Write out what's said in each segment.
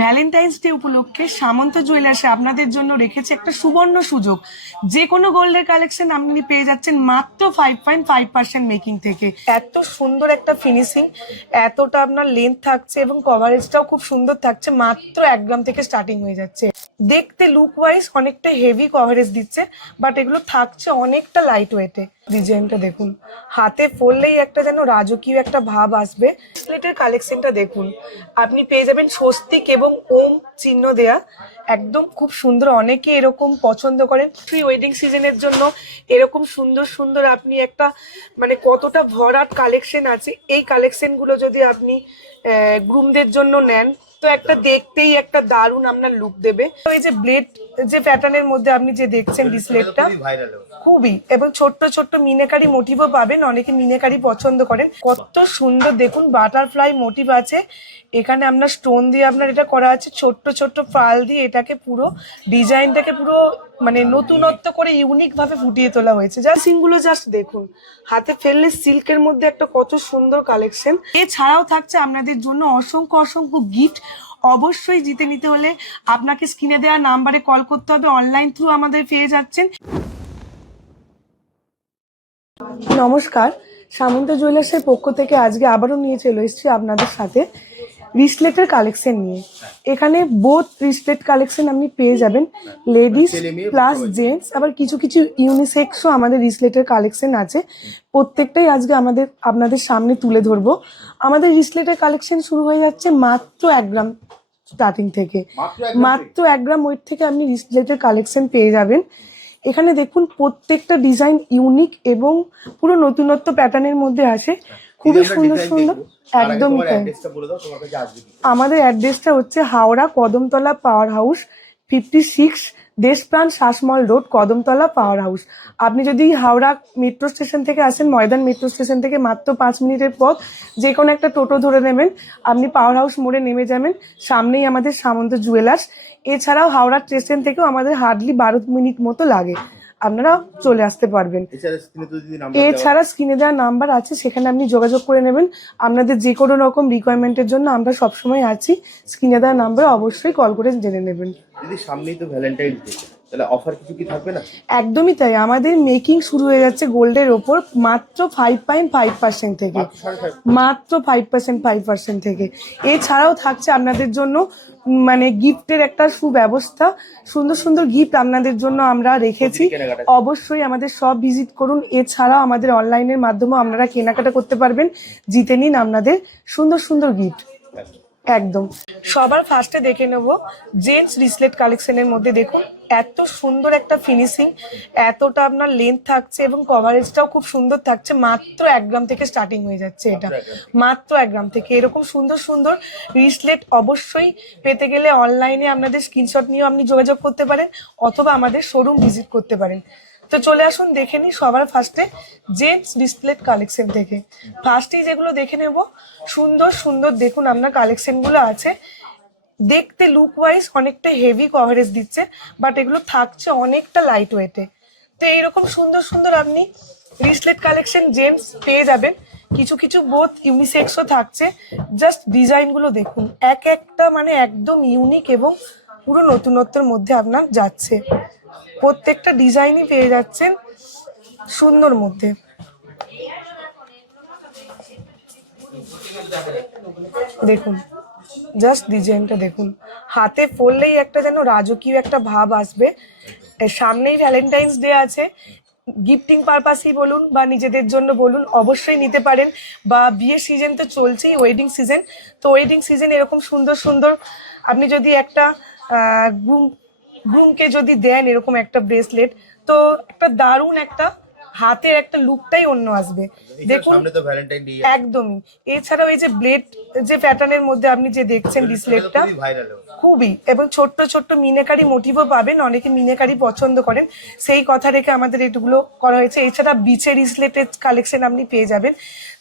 Valentine's day উপলক্ষে সামন্ত জুয়েলার্সে আপনাদের জন্য রেখেছে একটা সুবর্ণ সুযোগ। যে কোনো গোল্ডের কালেকশন আপনি পেয়ে যাচ্ছেন মাত্র 5.5% মেকিং থেকে। এত সুন্দর একটা ফিনিশিং, এতটা আপনার লেন্থ থাকছে এবং কভারেজটাও খুব সুন্দর থাকছে। মাত্র 1 গ্রাম থেকে স্টার্টিং হয়ে যাচ্ছে। দেখতে লুক ওয়াইজ অনেকটা হেভি কভারেজ দিচ্ছে, বাট এগুলো থাকছে অনেকটা লাইট ওয়েটে। ডিজাইনটা দেখুন, হাতে পরলেই একটা যেন রাজকীয় একটা ভাব আসবে। ব্রেসলেটের কালেকশনটা দেখুন, আপনি পেয়ে যাবেন স্বস্তিক এবং ওম চিহ্ন দেয়া, একদম খুব সুন্দর। অনেকে এরকম পছন্দ করেন প্রি ওয়েডিং সিজনের জন্য। এরকম সুন্দর সুন্দর আপনি একটা মানে কতটা ভরাট কালেকশন আছে, এই কালেকশনগুলো যদি আপনি গ্রুমদের জন্য নেন তো একটা দেখতেই একটা দারুণ আপনার লুক দেবে। তো এই যে ব্লেড যে প্যাটার্নের মধ্যে আপনি যে দেখছেন ডিসপ্লেটা খুবই, এবং ছোট্ট ছোট্ট মিনাকারি মোটিভও পাবেন। অনেকে মিনাকারি পছন্দ করেন। কত সুন্দর দেখুন, বাটারফ্লাই মোটিভ আছে এখানে। আপনার স্টোন দিয়ে আপনার এটা করা আছে, ছোট্ট ছোট্ট পাল দিয়ে এটাকে পুরো ডিজাইনটাকে পুরো মানে নতুনত্ব করে ইউনিক ভাবে ফুটিয়ে তোলা হয়েছে। যা সিংগুলো জাস্ট দেখুন, হাতে ফেললে সিল্কের মধ্যে একটা কত সুন্দর কালেকশন। এছাড়াও থাকছে আপনাদের জন্য অসংখ্য অসংখ্য গিফট। অবশ্যই জিতে নিতে হলে আপনাকে স্ক্রিনে দেওয়া নাম্বারে কল করতে হবে। অনলাইন থ্রু আমাদের পেয়ে যাচ্ছেন। নমস্কার, সামন্ত জুয়েলার্সের পক্ষ থেকে আজকে আবারও নিয়ে চলে এসেছি আপনাদের সাথে রিসলেটের কালেকশন নিয়ে। এখানে বোথ রিসলেট কালেকশন আপনি পেয়ে যাবেন, লেডিস প্লাস জেন্টস, আবার কিছু কিছু ইউনিসেক্সও আমাদের রিসলেটের কালেকশন আছে। প্রত্যেকটাই আজকে আপনাদের সামনে তুলে ধরবো। আমাদের রিসলেটের কালেকশন শুরু হয়ে যাচ্ছে মাত্র 1 গ্রাম স্টার্টিং থেকে। মাত্র 1 গ্রাম ওয়েট থেকে আপনি রিসলেটের কালেকশন পেয়ে যাবেন। এখানে দেখুন প্রত্যেকটা ডিজাইন ইউনিক এবং পুরো নতুনত্ব প্যাটার্নের মধ্যে আসে, খুবই সুন্দর সুন্দর। একদমই তাই। আমাদের অ্যাড্রেসটা হচ্ছে Howrah Kadamtala power house, 56 Deshapran Sasmal road, Kadamtala power house. আপনি যদি হাওড়া মেট্রো স্টেশন থেকে আসেন, ময়দান মেট্রো স্টেশন থেকে মাত্র 5 মিনিটের পথ, যে কোনো একটা টোটো ধরে নেবেন, আপনি পাওয়ার হাউস মোড়ে নেমে যাবেন। সামনেই আমাদের সামন্ত জুয়েলার্স। এছাড়াও হাওড়া স্টেশন থেকেও আমাদের হার্ডলি 12 মিনিট মতো লাগে, আপনারা চলে আসতে পারবেন। এছাড়া স্ক্রিনে দেওয়া নাম্বার আছে, সেখানে আপনি যোগাযোগ করে নেবেন। আপনাদের যে কোনো রকম রিকোয়ারমেন্টের জন্য আমরা সবসময় আছি। স্ক্রিনে দেওয়া নাম্বারে অবশ্যই কল করে জেনে নেবেন। দিদি সামনেই তো ভ্যালেন্টাইন্স ডে, তাহলে অফার কিছু কি থাকবে না? একদমই তাই, আমাদের মেকিং শুরু হয়ে যাচ্ছে গোল্ডের ওপর মাত্র 5.5% থেকে। মাত্র 5% থেকে। এছাড়াও থাকছে আপনাদের জন্য মানে গিফটের একটা সুব্যবস্থা। সুন্দর সুন্দর গিফট আপনাদের জন্য আমরা রেখেছি। অবশ্যই আমাদের সব ভিজিট করুন। এছাড়াও আমাদের অনলাইনের মাধ্যমেও আপনারা কেনাকাটা করতে পারবেন। জিতে নিন আপনাদের সুন্দর সুন্দর গিফট। একদম। সবার ফার্স্টে দেখে নেব জেন্টস রিসলেট কালেকশনের মধ্যে। দেখুন এত সুন্দর একটা ফিনিশিং, এতটা আপনার লেন্থ থাকছে এবং কভারেজটাও খুব সুন্দর থাকছে। মাত্র 1 গ্রাম থেকে স্টার্টিং হয়ে যাচ্ছে এটা। মাত্র 1 গ্রাম থেকে এরকম সুন্দর সুন্দর রিসলেট অবশ্যই পেতে গেলে অনলাইনে আপনাদের স্ক্রিনশট নিয়েও আপনি যোগাযোগ করতে পারেন, অথবা আমাদের শোরুম ভিজিট করতে পারেন। তো চলে আসুন দেখে নিই সবার ফার্স্টে জেন্টস রিসলেট কালেকশন থেকে। ফার্স্টেই যেগুলো দেখে নেব, সুন্দর সুন্দর দেখুন আপনার কালেকশনগুলো আছে। দেখতে লুক ওয়াইজ অনেকটা হেভি কভারেজ দিচ্ছে, বাট এগুলো থাকছে অনেকটা লাইট ওয়েটে। তো এইরকম সুন্দর সুন্দর আপনি রিসলেট কালেকশন জেন্টস পেয়ে যাবেন। কিছু কিছু বোথ ইউনিসেক্সও থাকছে। জাস্ট ডিজাইনগুলো দেখুন, এক একটা মানে একদম ইউনিক এবং পুরো নতুনত্বের মধ্যে আপনার যাচ্ছে। প্রত্যেকটা ডিজাইনই পেয়ে যাচ্ছেন সুন্দর মধ্যে। দেখুন জাস্ট ডিজাইনটা দেখুন, হাতে পরলেই একটা যেন রাজকীয় একটা ভাব আসবে। সামনেই ভ্যালেন্টাইন্স ডে আছে, গিফটিং পারপাসই বলুন বা নিজেদের জন্য বলুন অবশ্যই নিতে পারেন। বা বিয়ের সিজন তো চলছেই, ওয়েডিং সিজন। তো ওয়েডিং সিজন এরকম সুন্দর সুন্দর আপনি যদি একটা গ্রুমকে যদি দেন এরকম একটা ব্রেসলেট, তো একটা দারুণ একটা হাতের একটা লুকটাই অন্য আসবে। দেখুন একদমই। এছাড়াও এই যে ব্লেড যে প্যাটার্নের মধ্যে আপনি যে দেখছেন ডিসপ্লেটা খুবই, এবং ছোট্ট ছোট্ট মিনাকারি মোটিভও পাবেন। অনেকে মিনাকারি পছন্দ করেন, সেই কথা রেখে আমাদের এগুলো করা হয়েছে। এছাড়া বিচের রিসলেটেড কালেকশন আপনি পেয়ে যাবেন।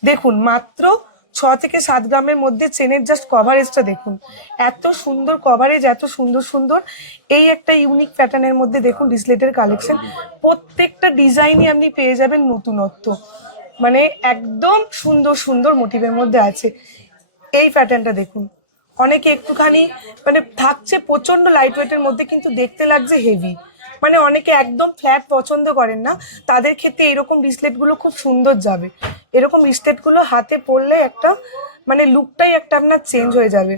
দেখুন মাত্র 6 থেকে 7 গ্রামের মধ্যে চেনের জাস্ট কভারেজটা দেখুন, এত সুন্দর কভারেজ, এত সুন্দর সুন্দর। এই একটা ইউনিক প্যাটার্নের মধ্যে দেখুন ডিসলেটের কালেকশন। প্রত্যেকটা ডিজাইনই আপনি পেয়ে যাবেন নতুনত্ব, মানে একদম সুন্দর সুন্দর মোটিভের মধ্যে আছে। এই প্যাটার্নটা দেখুন, অনেকে একটুখানি মানে থাকছে প্রচন্ড লাইট ওয়েটের মধ্যে, কিন্তু দেখতে লাগছে হেভি। মানে অনেকে একদম ফ্ল্যাট পছন্দ করেন না, তাদের ক্ষেত্রে এরকম রিসলেট গুলো খুব সুন্দর যাবে। এরকম রিসলেট গুলো হাতে পরলে একটা মানে লুকটাই একটা আপনার চেঞ্জ হয়ে যাবে।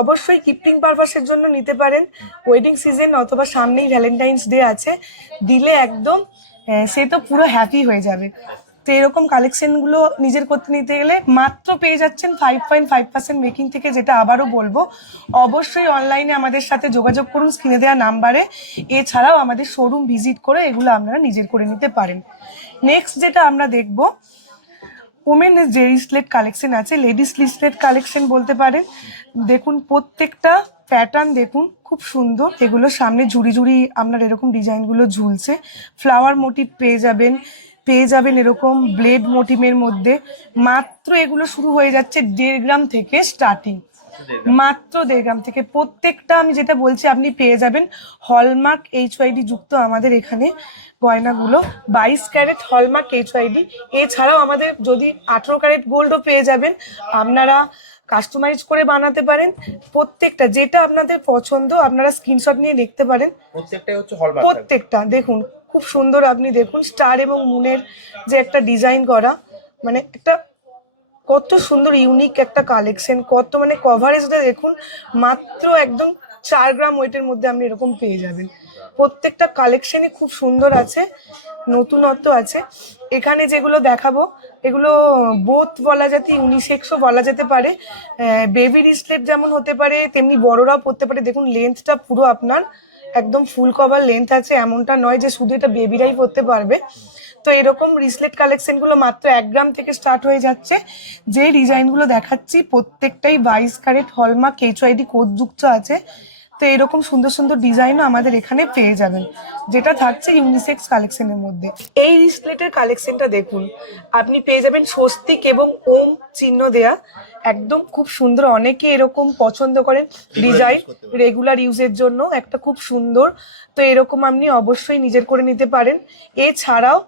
অবশ্যই গিফটিং পারপাসের জন্য নিতে পারেন। ওয়েডিং সিজন অথবা সামনেই ভ্যালেন্টাইন্স ডে আছে, দিলে একদম সে তো পুরো হ্যাপি হয়ে যাবে। তো এরকম কালেকশন গুলো নিজের করতে নিতে গেলে মাত্র পেয়ে যাচ্ছেন 5.5% মেকিং থেকে, যেটা আবারও বলবো। অবশ্যই অনলাইনে আমাদের সাথে যোগাযোগ করুন স্ক্রিনে দেওয়া নাম্বারে। এছাড়াও আমাদের শোরুম ভিজিট করে এগুলো আপনারা নিজের করে নিতে পারেন। নেক্সট যেটা আমরা দেখবো, ওমেন যে রিসলেট কালেকশন আছে, লেডিস রিসলেট কালেকশন বলতে পারেন। দেখুন প্রত্যেকটা প্যাটার্ন দেখুন খুব সুন্দর। এগুলো সামনে ঝুড়ি ঝুড়ি আপনার এরকম ডিজাইনগুলো ঝুলছে, ফ্লাওয়ার মোটিভ পেয়ে যাবেন এরকম ব্লেড মোটিভের মধ্যে। মাত্র এগুলো শুরু হয়ে যাচ্ছে 1.5 গ্রাম থেকে স্টার্টিং, মাত্র 1.5 গ্রাম থেকে। প্রত্যেকটা আমি যেটা বলছি আপনি পেয়ে যাবেন হলমার্ক HYD যুক্ত আমাদের এখানে গয়নাগুলো, 22 ক্যারেট হলমার্ক HYD। এছাড়াও আমাদের যদি 18 ক্যারেট গোল্ডও পেয়ে যাবেন, আপনারা কাস্টমাইজ করে বানাতে পারেন। প্রত্যেকটা যেটা আপনাদের পছন্দ আপনারা স্ক্রিনশট নিয়ে দেখতে পারেন। প্রত্যেকটাই হচ্ছে হলমার্ক। প্রত্যেকটা দেখুন খুব সুন্দর, আপনি দেখুন স্টার এবং মুনের যে একটা ডিজাইন করা, মানে একটা কত সুন্দর ইউনিক একটা কালেকশন, কত মানে কভারেজটা দেখুন। মাত্র একদম 4 গ্রাম ওয়েটের মধ্যে আপনি এরকম পেয়ে যাবেন। প্রত্যেকটা কালেকশনই খুব সুন্দর আছে, নতুনত্ব আছে। এখানে যেগুলো দেখাবো এগুলো বোথ বলা যেতে, ইউনিসেক্সও বলা যেতে পারে। বেবি রিসলেট যেমন হতে পারে তেমনি বড়রাও পরতে পারে। দেখুন লেন্থটা পুরো আপনার একদম ফুল কভার লেন্থ আছে, এমনটা নয় যে শুধু এটা বেবিরাই পরতে পারবে। তো এরকম রিসলেট কালেকশন গুলো মাত্র 1 গ্রাম থেকে স্টার্ট হয়ে যাচ্ছে। যে ডিজাইন গুলো দেখাচ্ছি প্রত্যেকটাই 22 ক্যারেট হলমার্ক HYD কোড যুক্ত আছে। তো এরকম সুন্দর সুন্দর ডিজাইনও আমাদের এখানে পেয়ে যাবেন, যেটা থাকছে ইউনিসেক্স কালেকশনের মধ্যে। এই রিসলেটের কালেকশনটা দেখুন, আপনি পেয়ে যাবেন স্বস্তিক এবং ওম চিহ্ন দেয়া, একদম খুব সুন্দর। অনেকে এরকম পছন্দ করেন ডিজাইন, রেগুলার ইউজের জন্য একটা খুব সুন্দর। তো এরকম আপনি অবশ্যই নিজের করে নিতে পারেন। এছাড়াও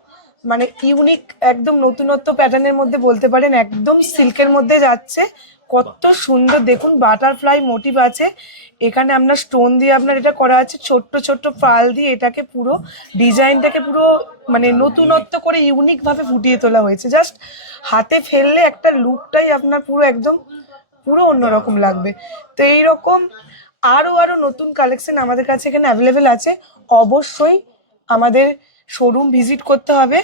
মানে ইউনিক একদম নতুনত্ব প্যাটার্নের মধ্যে বলতে পারেন, একদম সিল্কের মধ্যে যাচ্ছে, কত সুন্দর দেখুন। বাটারফ্লাই মোটিভ আছে এখানে, আপনার স্টোন দিয়ে আপনার এটা করা আছে, ছোট্ট ছোট্ট পাল দিয়ে এটাকে পুরো ডিজাইনটাকে পুরো মানে নতুনত্ব করে ইউনিক ভাবে ফুটিয়ে তোলা হয়েছে। জাস্ট হাতে ফেললে একটা লুকটাই আপনার পুরো একদম পুরো অন্যরকম লাগবে। তো এইরকম আরো আরো নতুন কালেকশন আমাদের কাছে এখানে অ্যাভেলেবেল আছে। অবশ্যই আমাদের শোরুম ভিজিট করতে হবে।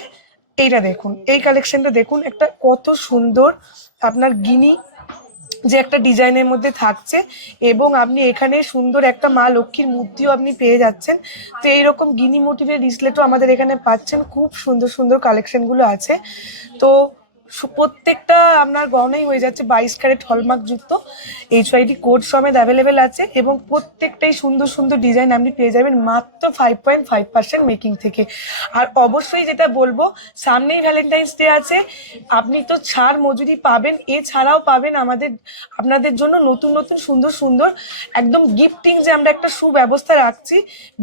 এইটা দেখুন, এই কালেকশনটা দেখুন, একটা কত সুন্দর আপনার গিনি যে একটা ডিজাইনের মধ্যে থাকছে, এবং আপনি এখানে সুন্দর একটা মা লক্ষ্মীর মূর্তিও আপনি পেয়ে যাচ্ছেন। তো এইরকম গিনি মোটিভের রিসলেটও আমাদের এখানে পাচ্ছেন। খুব সুন্দর সুন্দর কালেকশনগুলো আছে। তো প্রত্যেকটা আপনার গহনাই হয়ে যাচ্ছে 22 ক্যারেট হলমার্ক যুক্ত, HYD কোড সমেত অ্যাভেলেবেল আছে, এবং প্রত্যেকটাই সুন্দর সুন্দর ডিজাইন আপনি পেয়ে যাবেন মাত্র 5.5% মেকিং থেকে। আর অবশ্যই যেটা বলবো, সামনেই ভ্যালেন্টাইন্স ডে আছে, আপনি তো ছাড় মজুরি পাবেন, এছাড়াও পাবেন আপনাদের জন্য নতুন নতুন সুন্দর সুন্দর একদম গিফটিং, যে আমরা একটা সুব্যবস্থা রাখছি,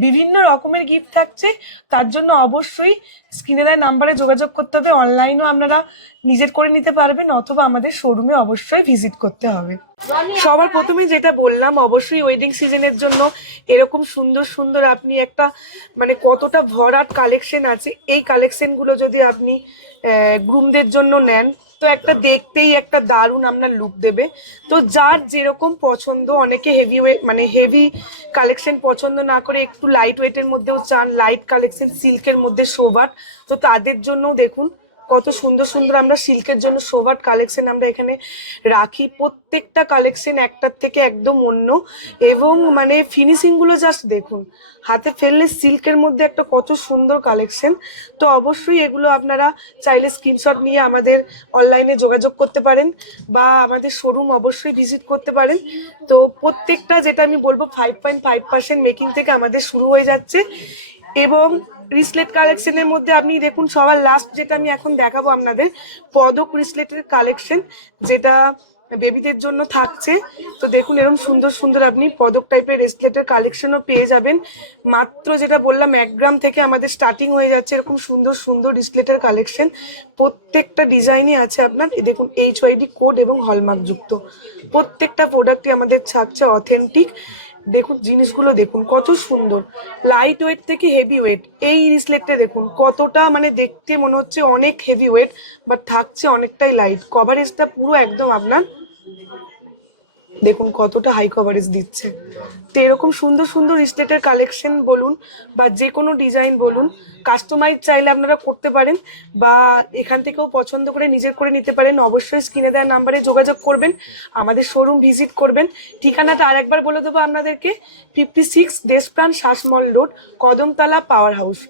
বিভিন্ন রকমের গিফট থাকছে। তার জন্য অবশ্যই স্ক্রিনে দেওয়া নাম্বারে যোগাযোগ করতে হবে। অনলাইনও আপনারা নিজের করে নিতে পারবেন, অথবা আমাদের শোরুমে অবশ্যই ভিজিট করতে হবে। সবার প্রথমে যেটা বললাম, অবশ্যই ওয়েডিং সিজনের জন্য এরকম সুন্দর সুন্দর আপনি একটা মানে কতটা ভরাট কালেকশন আছে। এই কালেকশন গুলো যদি আপনি গ্রুমদের জন্য নেন, তো একটা দেখতেই একটা দারুণ আপনার লুক দেবে। তো যার যেরকম পছন্দ, অনেকে হেভি মানে হেভি কালেকশন পছন্দ না করে একটু লাইট ওয়েটের মধ্যেও চান, লাইট কালেকশন সিল্কের মধ্যে সোভার, তো তাদের জন্যও দেখুন কত সুন্দর সুন্দর আমরা সিল্কের জন্য সোভার কালেকশন আমরা এখানে রাখি। প্রত্যেকটা কালেকশন একটার থেকে একদম অন্য, এবং মানে ফিনিশিং গুলো জাস্ট দেখুন, হাতে ফেললে সিল্কের মধ্যে একটা কত সুন্দর কালেকশন। তো অবশ্যই এগুলো আপনারা চাইলে স্ক্রিনশট নিয়ে আমাদের অনলাইনে যোগাযোগ করতে পারেন, বা আমাদের শোরুম অবশ্যই ভিজিট করতে পারেন। তো প্রত্যেকটা যেটা আমি বলবো 5.5% মেকিং থেকে আমাদের শুরু হয়ে যাচ্ছে। এবং রিসলেট কালেকশনের মধ্যে আপনি দেখুন সবার লাস্ট যেটা আমি এখন দেখাবো আপনাদের, পদক রিসলেটের কালেকশন, যেটা বেবিদের জন্য থাকছে। তো দেখুন এরকম সুন্দর সুন্দর আপনি পদক টাইপের রেসলেটের কালেকশনও পেয়ে যাবেন। মাত্র যেটা বললাম 1 গ্রাম থেকে আমাদের স্টার্টিং হয়ে যাচ্ছে এরকম সুন্দর সুন্দর রিসলেটের কালেকশন। প্রত্যেকটা ডিজাইনই আছে আপনার, এই দেখুন HYD কোড এবং হলমার্ক যুক্ত। প্রত্যেকটা প্রোডাক্টই আমাদের থাকছে অথেন্টিক। দেখুন জিনিসগুলো দেখুন কত সুন্দর, লাইট ওয়েট থেকে হেভি ওয়েট। এই রিসলেটটা দেখুন কতটা মানে দেখতে মনে হচ্ছে অনেক হেভি ওয়েট, বাট থাকছে অনেকটাই লাইট। কভারেজটা পুরো একদম আপনার দেখুন কতটা হাই কভারেজ দিচ্ছে। তো এরকম সুন্দর সুন্দর রিসলেটের কালেকশন বলুন বা যে কোনো ডিজাইন বলুন, কাস্টমাইজ চাইলে আপনারা করতে পারেন বা এখান থেকেও পছন্দ করে নিজের করে নিতে পারেন। অবশ্যই স্ক্রিনে দেওয়া নাম্বারে যোগাযোগ করবেন, আমাদের শোরুম ভিজিট করবেন। ঠিকানাটা আরেকবার বলে দেবো আপনাদেরকে, 56 Deshapran Sasmal road, Kadamtala power house.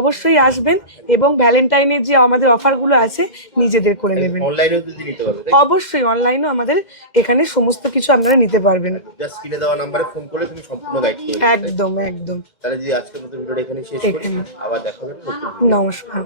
অবশ্যই আসবেন এবং ভ্যালেন্টাইনের যে আমাদের অফারগুলো আছে নিজেদের করে নেবেন। অনলাইনেও যদি নিতে পারবে, অবশ্যই অনলাইনেও আমাদের এখানে সমস্ত কিছু আপনারা নিতে পারবেন। জাস্ট স্ক্রিনে দেওয়া নাম্বারে ফোন করে তুমি সম্পূর্ণ গাইড করে দেবে। একদম একদম। তাহলে যদি আজকের মতো ভিডিওটা এখানে শেষ করি, আবার দেখা হবে নতুন নমস্কার।